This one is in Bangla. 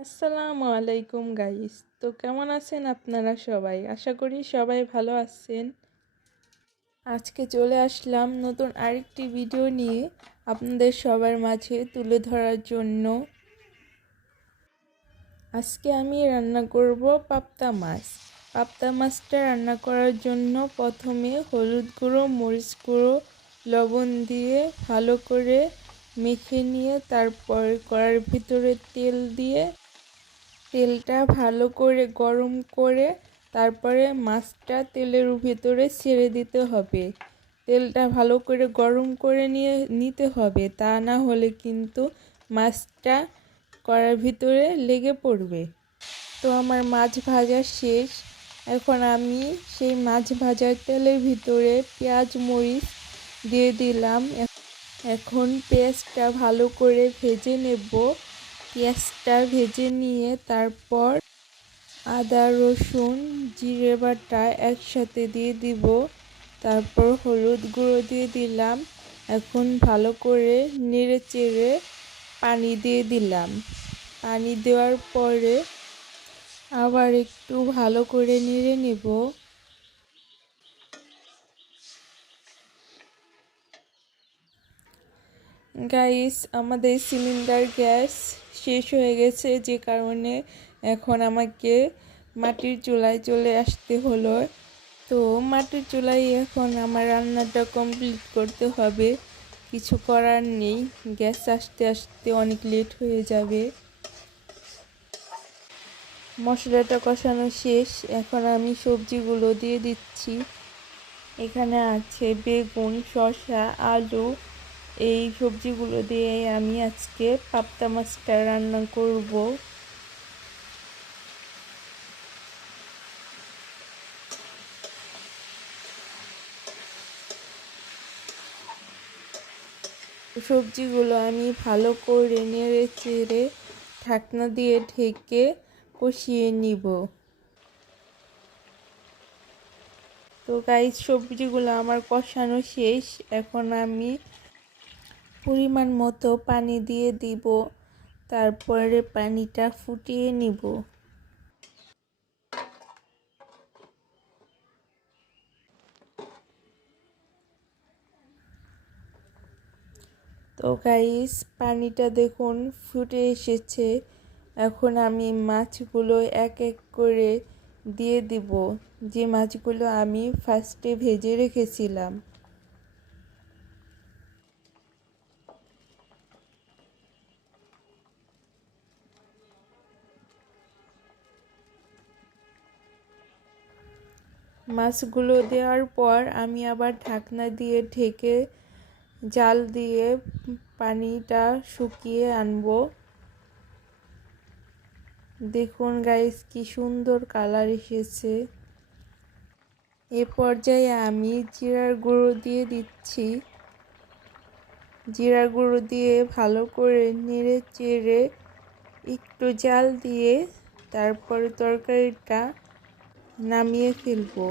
আসসালামু আলাইকুম গাইস তো কেমন আছেন আপনারা সবাই? আশা করি সবাই ভালো আছেন। আজকে চলে আসলাম নতুন আরেকটি ভিডিও নিয়ে আপনাদের সবার মাঝে তুলে ধরার জন্য। আজকে আমি রান্না করব পাপ্তা মাছ। পাপ্তা মাছটা রান্না করার জন্য প্রথমে হলুদ গুঁড়ো, মরিচ গুঁড়ো, লবণ দিয়ে ভালো করে মেখে নিয়ে তারপর কড়ার ভিতরে তেল দিয়ে তেলটা ভালো করে গরম করে তারপরে মাছটা তেলের ভিতরে ছেড়ে দিতে হবে। তেলটা ভালো করে গরম করে নিয়ে নিতে হবে। তা না হলে কিন্তু মাছটা কড়ার ভিতরে লেগে পড়বে। তো আমার মাছ ভাজা শেষ। এখন আমি সেই মাছ ভাজার তেলের ভিতরে পেঁয়াজ, মরিচ দিয়ে দিলাম। এখন পেঁয়াজটা ভালো করে ভেজে নেব। পেঁয়াজটা ভেজে নিয়ে তারপর আদা, রসুন, জিরে বাটা একসাথে দিয়ে দিব। তারপর হলুদ গুঁড়ো দিয়ে দিলাম। এখন ভালো করে নেড়ে চেড়ে পানি দিয়ে দিলাম। পানি দেওয়ার পরে আবার একটু ভালো করে নেড়ে নেব। গাইস আমাদের সিলিন্ডার গ্যাস শেষ হয়ে গেছে, যে কারণে এখন আমাকে মাটির চুলায় চলে আসতে হলো। তো মাটির চুলায় এখন আমার রান্নাটা কমপ্লিট করতে হবে। কিছু করার নেই গ্যাস আসতে আসতে অনেক লেট হয়ে যাবে। মশলাটা কষানো শেষ, এখন আমি সবজিগুলো দিয়ে দিচ্ছি। এখানে আছে বেগুন, শসা, আলু এই সবজিগুলো দিয়ে আমি আজকে পাপ্তা মাছটা রান্না করব। সবজিগুলো আমি ভালো করে নেড়ে চেড়ে ঢাকনা দিয়ে ঢেকে কষিয়ে নিব। তো গাইস সবজিগুলো আমার কষানো শেষ। এখন আমি পরিমাণ মতো পানি দিয়ে দিব, তারপরে পানিটা ফুটিয়ে নিব। তো গাইস পানিটা দেখুন ফুটে এসেছে। এখন আমি মাছগুলো এক এক করে দিয়ে দিব, যে মাছগুলো আমি ফার্স্টে ভেজে রেখেছিলাম। মাছগুলো দেওয়ার পর আমি আবার ঢাকনা দিয়ে ঢেকে জাল দিয়ে পানিটা শুকিয়ে আনব। দেখুন গাইস কি সুন্দর কালার এসেছে। এ পর্যায়ে আমি জিরার গুঁড়ো দিয়ে দিচ্ছি। জিরার গুঁড়ো দিয়ে ভালো করে নেড়ে চেড়ে একটু জাল দিয়ে তারপরে তরকারিটা নামিয়ে ফেলবো